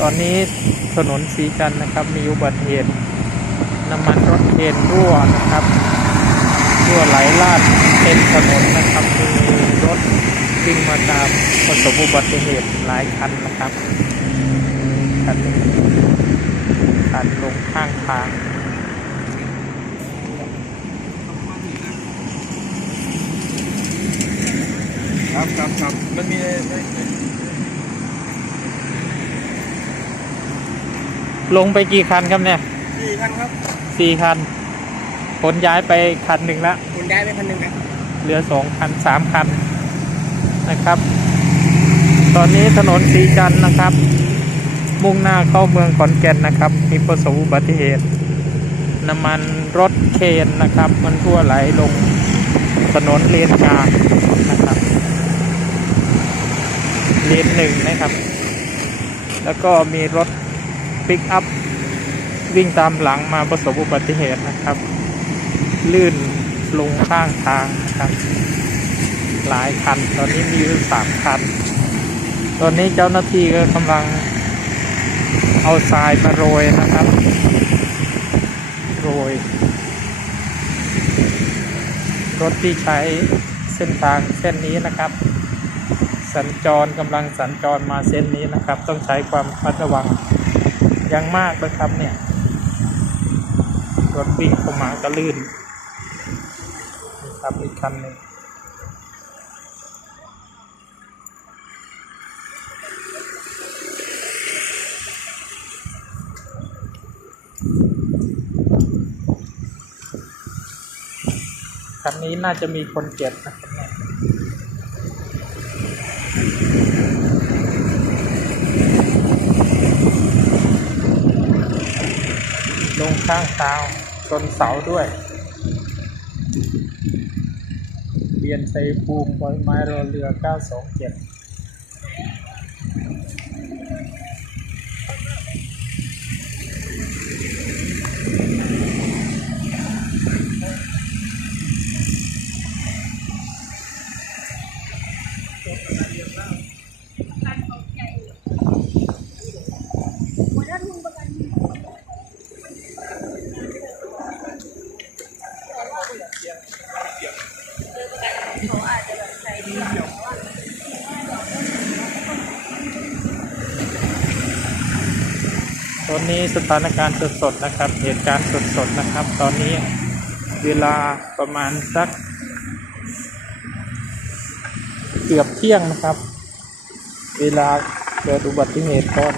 ตอนนี้ถนนสีจันนะครับ มีอุบัติเหตุน้ำมันรถเคนรั่วนะครับรั่วไหลลาดเต็มถนนนะครับมีรถวิ่งมาตามประสบอุบัติเหตุหลายคันนะครับคันนี้คันลงข้างทางครับครับครับมันมี ลงไปกี่คันครับเนี่ยสี่คันครับสี่คันขนย้ายไปคันหนึ่งแล้วคุณได้ไปคันหนึ่งนะเหลือสองคันสามคันนะครับ ตอนนี้ถนนสีจันทร์นะครับ มุ่งหน้าเข้าเมืองขอนแก่นนะครับ มีประสบอุบัติเหตุ น้ำมันรถเคนนะครับ มันทั่วไหลลงถนนเลนกลางนะครับ เลนหนึ่งนะครับ แล้วก็มีรถ ปิกอัพวิ่งตามหลังมาประสบอุบัติเหตุนะครับ ลื่นลงข้างทางนะครับ หลายคัน ตอนนี้มีอยู่สามคัน ตอนนี้เจ้าหน้าที่ก็กำลังเอาทรายมาโรยนะครับโรย รถที่ใช้เส้นทางเส้นนี้นะครับ สัญจรกำลังสัญจรมาเส้นนี้นะครับ ต้องใช้ความระมัดระวัง ย่างมากนะครับเนี่ยรถวิ่งเข้ามาก็ลื่นนี่ครับอีกคันหนึ่งคันนี้น่าจะมีคนเจ็บนะครับเนี่ยลง ข้างเทาชนเสาด้วยเรียนชัยภูมิบไม้รอเรือ 927 เขาอาจจะแบบใส่ดีกว่าตอนนี้สถานการณ์สดๆนะครับ เหตุการณ์สดๆนะครับ ตอนนี้เวลาประมาณสัก เกือบเที่ยงนะครับ เวลาเกิดอุบัติเหตุตอน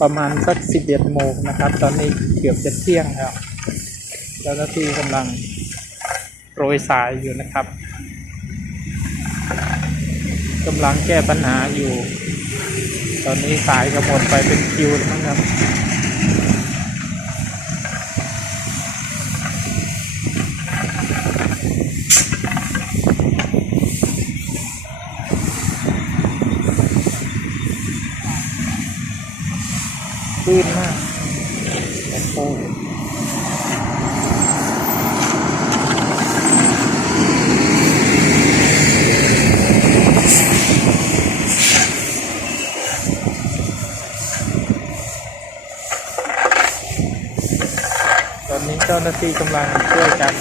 ประมาณสัก11โมงนะครับ ตอนนี้เกือบจะเที่ยงแล้วเจ้าหน้าที่กำลัง โรยสายอยู่นะครับกำลังแก้ปัญหาอยู่ ตอนนี้สายก็หมดไปเป็นคิวแล้วนครับลื่นมากโอ้โห อนนี้เจ้าหน้าที่กำลังช่วยกัน